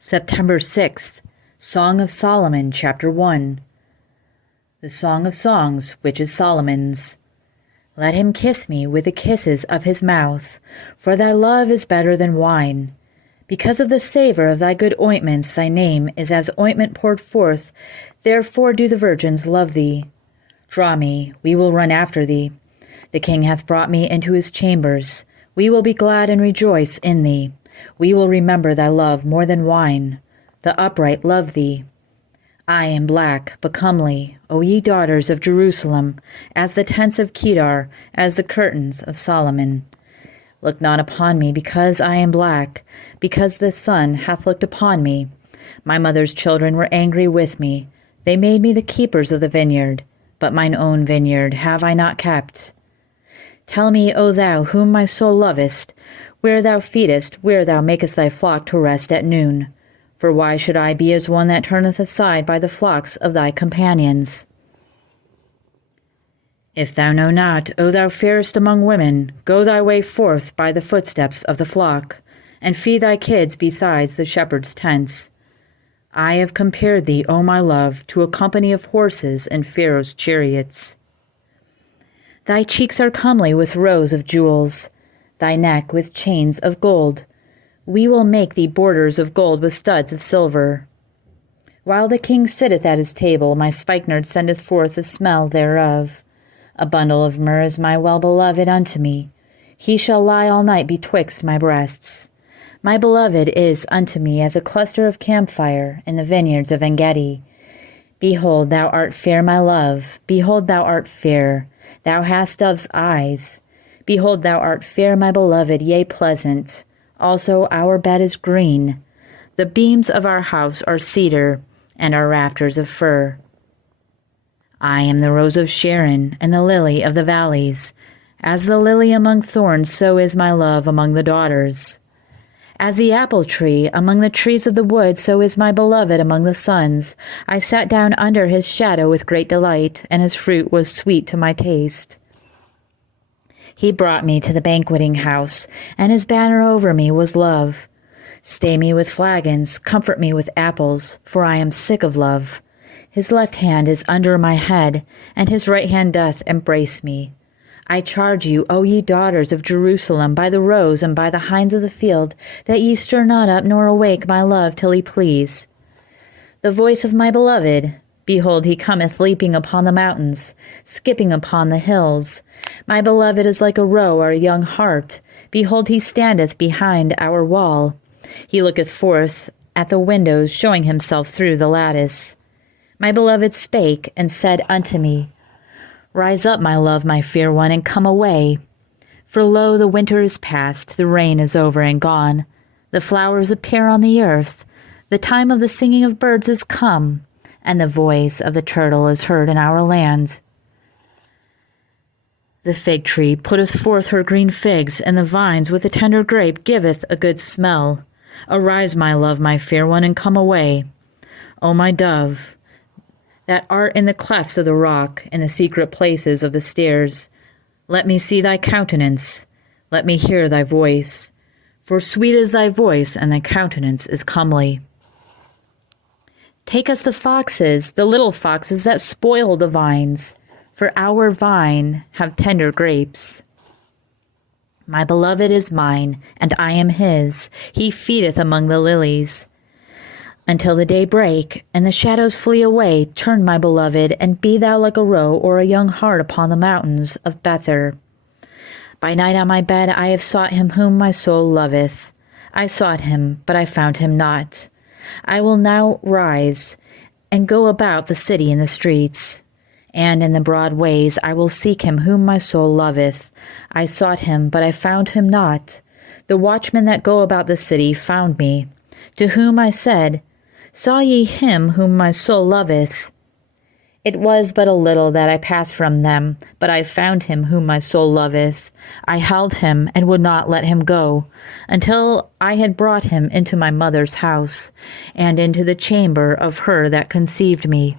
September 6th, Song of Solomon, Chapter 1. The Song of Songs, which is Solomon's. Let him kiss me with the kisses of his mouth, for thy love is better than wine. Because of the savor of thy good ointments, thy name is as ointment poured forth, therefore do the virgins love thee. Draw me, we will run after thee. The king hath brought me into his chambers. We will be glad and rejoice in thee. We will remember thy love more than wine. The upright love thee. I am black, but comely, O ye daughters of Jerusalem, as the tents of Kedar, as the curtains of Solomon. Look not upon me, because I am black, because the sun hath looked upon me. My mother's children were angry with me. They made me the keepers of the vineyard, but mine own vineyard have I not kept. Tell me, O thou whom my soul lovest, where thou feedest, where thou makest thy flock to rest at noon. For why should I be as one that turneth aside by the flocks of thy companions? If thou know not, O thou fairest among women, go thy way forth by the footsteps of the flock, and feed thy kids besides the shepherd's tents. I have compared thee, O my love, to a company of horses and Pharaoh's chariots. Thy cheeks are comely with rows of jewels, thy neck with chains of gold. We will make thee borders of gold with studs of silver. While the king sitteth at his table, my spikenard sendeth forth the smell thereof. A bundle of myrrh is my well-beloved unto me. He shall lie all night betwixt my breasts. My beloved is unto me as a cluster of camphire in the vineyards of En-gedi. Behold, thou art fair, my love. Behold, thou art fair. Thou hast dove's eyes. Behold, thou art fair, my beloved, yea, pleasant. Also our bed is green. The beams of our house are cedar, and our rafters of fir. I am the rose of Sharon, and the lily of the valleys. As the lily among thorns, so is my love among the daughters. As the apple tree among the trees of the wood, so is my beloved among the sons. I sat down under his shadow with great delight, and his fruit was sweet to my taste. He brought me to the banqueting house, and his banner over me was love. Stay me with flagons, comfort me with apples, for I am sick of love. His left hand is under my head, and his right hand doth embrace me. I charge you, O ye daughters of Jerusalem, by the roes and by the hinds of the field, that ye stir not up nor awake my love till he please. The voice of my beloved, behold, he cometh leaping upon the mountains, skipping upon the hills. My beloved is like a roe or a young hart. Behold, he standeth behind our wall. He looketh forth at the windows, showing himself through the lattice. My beloved spake and said unto me, Rise up, my love, my fair one, and come away. For lo, the winter is past, the rain is over and gone. The flowers appear on the earth. The time of the singing of birds is come, and the voice of the turtle is heard in our land. The fig tree putteth forth her green figs, and the vines with the tender grape giveth a good smell. Arise, my love, my fair one, and come away. O my dove, that art in the clefts of the rock, in the secret places of the stairs, let me see thy countenance, let me hear thy voice. For sweet is thy voice, and thy countenance is comely. Take us the foxes, the little foxes that spoil the vines, for our vine have tender grapes. My beloved is mine, and I am his. He feedeth among the lilies. Until the day break, and the shadows flee away, turn, my beloved, and be thou like a roe or a young hart upon the mountains of Bether. By night on my bed I have sought him whom my soul loveth. I sought him, but I found him not. I will now rise, and go about the city in the streets. And in the broad ways I will seek him whom my soul loveth. I sought him, but I found him not. The watchmen that go about the city found me, to whom I said, Saw ye him whom my soul loveth? It was but a little that I passed from them, but I found him whom my soul loveth. I held him and would not let him go, until I had brought him into my mother's house, and into the chamber of her that conceived me.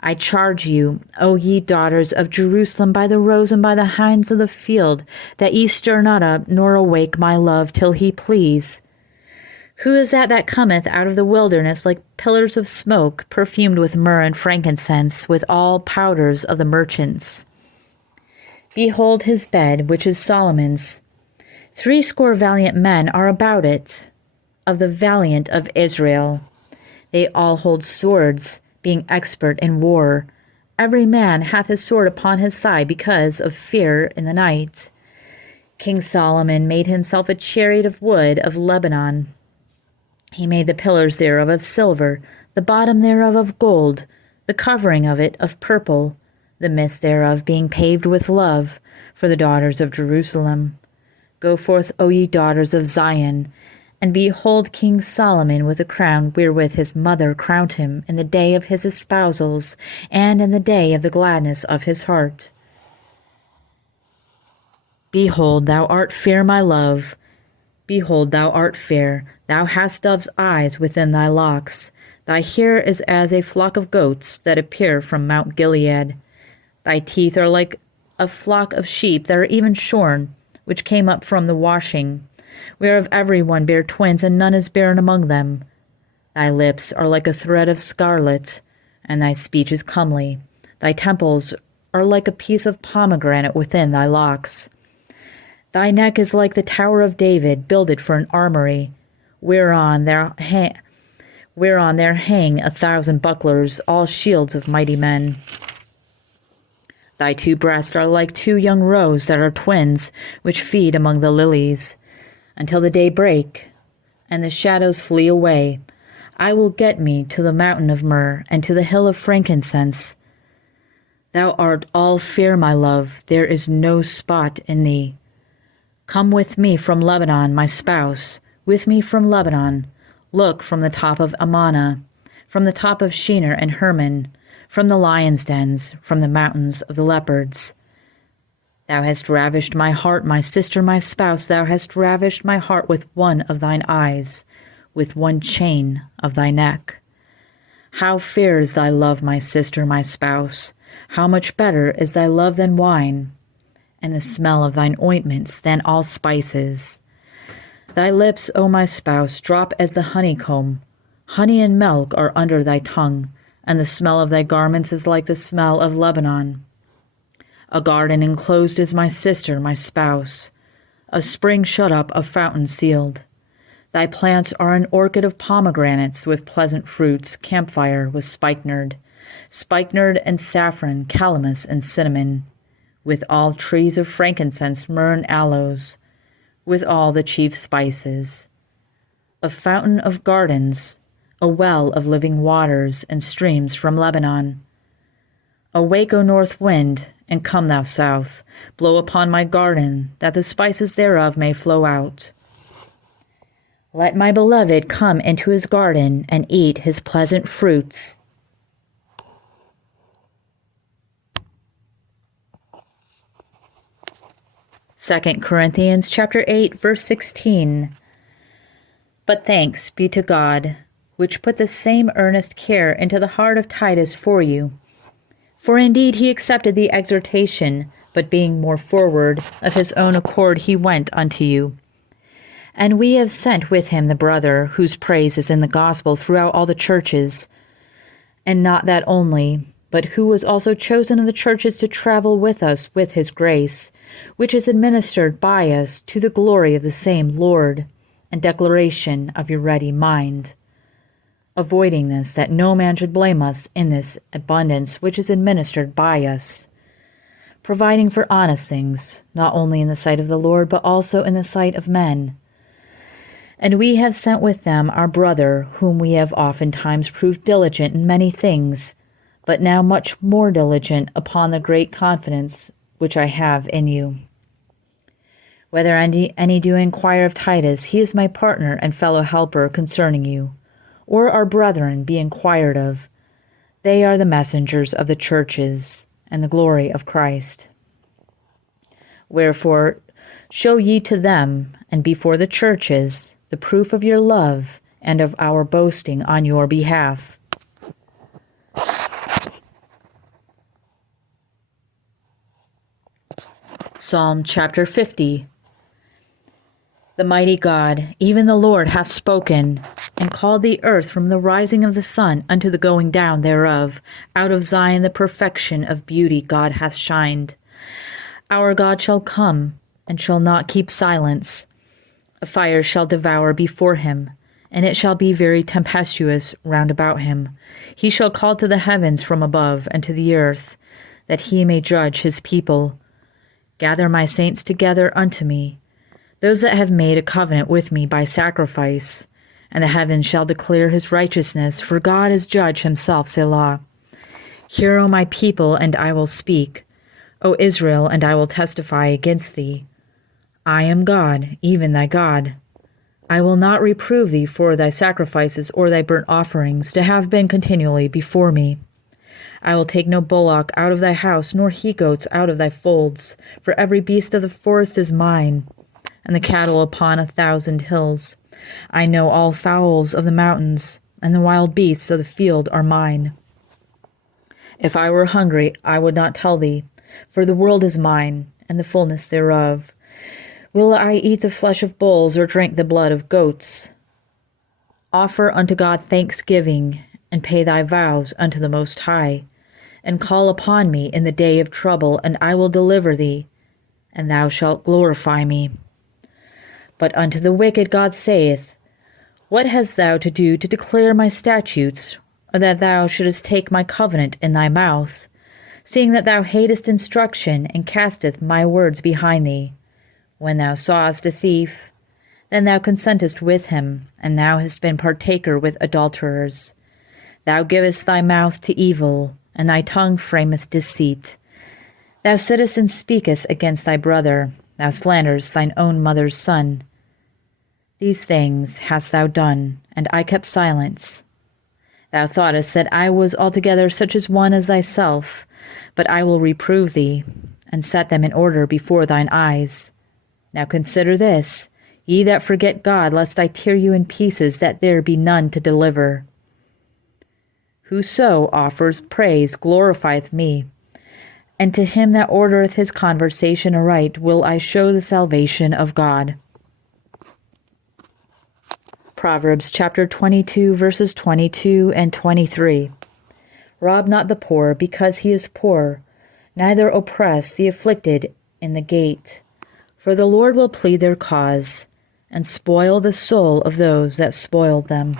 I charge you, O ye daughters of Jerusalem, by the roes and by the hinds of the field, that ye stir not up nor awake my love till he please. Who is that cometh out of the wilderness like pillars of smoke, perfumed with myrrh and frankincense, with all powders of the merchants? Behold his bed, which is Solomon's. 80 valiant men are about it, of the valiant of Israel. They all hold swords, being expert in war. Every man hath his sword upon his thigh because of fear in the night. King Solomon made himself a chariot of wood of Lebanon. He made the pillars thereof of silver, the bottom thereof of gold, the covering of it of purple, the midst thereof being paved with love, for the daughters of Jerusalem. Go forth, O ye daughters of Zion, and behold King Solomon with a crown wherewith his mother crowned him in the day of his espousals, and in the day of the gladness of his heart. Behold, thou art fair, my love. Behold, thou art fair. Thou hast dove's eyes within thy locks. Thy hair is as a flock of goats that appear from Mount Gilead. Thy teeth are like a flock of sheep that are even shorn, which came up from the washing, whereof every one bare twins, and none is barren among them. Thy lips are like a thread of scarlet, and thy speech is comely. Thy temples are like a piece of pomegranate within thy locks. Thy neck is like the tower of David, builded for an armory, whereon there hang 1,000 bucklers, all shields of mighty men. Thy 2 breasts are like 2 young roes that are twins, which feed among the lilies. Until the day break, and the shadows flee away, I will get me to the mountain of myrrh, and to the hill of frankincense. Thou art all fair, my love, there is no spot in thee. Come with me from Lebanon, my spouse, with me from Lebanon. Look from the top of Amana, from the top of Shinar and Hermon, from the lions' dens, from the mountains of the leopards. Thou hast ravished my heart, my sister, my spouse. Thou hast ravished my heart with one of thine eyes, with one chain of thy neck. How fair is thy love, my sister, my spouse! How much better is thy love than wine, and the smell of thine ointments than all spices. Thy lips, O my spouse, drop as the honeycomb. Honey and milk are under thy tongue, and the smell of thy garments is like the smell of Lebanon. A garden enclosed is my sister, my spouse, a spring shut up, a fountain sealed. Thy plants are an orchard of pomegranates with pleasant fruits, camphire with spikenard and saffron, calamus and cinnamon, with all trees of frankincense, myrrh and aloes, with all the chief spices. A fountain of gardens, a well of living waters and streams from Lebanon. Awake, O north wind, and come thou south, blow upon my garden, that the spices thereof may flow out. Let my beloved come into his garden and eat his pleasant fruits. Second Corinthians chapter 8, verse 16. But thanks be to God, which put the same earnest care into the heart of Titus for you. For indeed he accepted the exhortation, but being more forward, of his own accord he went unto you. And we have sent with him the brother, whose praise is in the gospel throughout all the churches. And not that only, but who was also chosen of the churches to travel with us with his grace, which is administered by us to the glory of the same Lord, and declaration of your ready mind. Avoiding this, that no man should blame us in this abundance which is administered by us, providing for honest things, not only in the sight of the Lord, but also in the sight of men. And we have sent with them our brother, whom we have oftentimes proved diligent in many things, but now much more diligent upon the great confidence which I have in you. Whether any do inquire of Titus, he is my partner and fellow helper concerning you, or our brethren be inquired of. They are the messengers of the churches, and the glory of Christ. Wherefore, show ye to them, and before the churches, the proof of your love, and of our boasting on your behalf. Psalm chapter 50. The mighty God, even the Lord, hath spoken, and called the earth from the rising of the sun unto the going down thereof. Out of Zion the perfection of beauty God hath shined. Our God shall come, and shall not keep silence. A fire shall devour before him, and it shall be very tempestuous round about him. He shall call to the heavens from above, and to the earth, that he may judge his people. Gather my saints together unto me, those that have made a covenant with me by sacrifice, and the heavens shall declare his righteousness, for God is judge himself, Selah. Hear, O my people, and I will speak, O Israel, and I will testify against thee. I am God, even thy God. I will not reprove thee for thy sacrifices or thy burnt offerings, to have been continually before me. I will take no bullock out of thy house, nor he-goats out of thy folds, for every beast of the forest is mine, and the cattle upon 1,000 hills. I know all fowls of the mountains, and the wild beasts of the field are mine. If I were hungry, I would not tell thee, for the world is mine, and the fullness thereof. Will I eat the flesh of bulls, or drink the blood of goats? Offer unto God thanksgiving, and pay thy vows unto the Most High, and call upon me in the day of trouble, and I will deliver thee, and thou shalt glorify me. But unto the wicked God saith, What hast thou to do to declare my statutes, or that thou shouldest take my covenant in thy mouth, seeing that thou hatest instruction, and casteth my words behind thee? When thou sawest a thief, then thou consentest with him, and thou hast been partaker with adulterers. Thou givest thy mouth to evil, and thy tongue frameth deceit. Thou sittest and speakest against thy brother, thou slanderest thine own mother's son. These things hast thou done, and I kept silence. Thou thoughtest that I was altogether such as one as thyself, but I will reprove thee, and set them in order before thine eyes. Now consider this, ye that forget God, lest I tear you in pieces, that there be none to deliver. Whoso offers praise glorifieth me, and to him that ordereth his conversation aright will I show the salvation of God. Proverbs chapter 22, verses 22 and 23. Rob not the poor because he is poor, neither oppress the afflicted in the gate. For the Lord will plead their cause, and spoil the soul of those that spoiled them.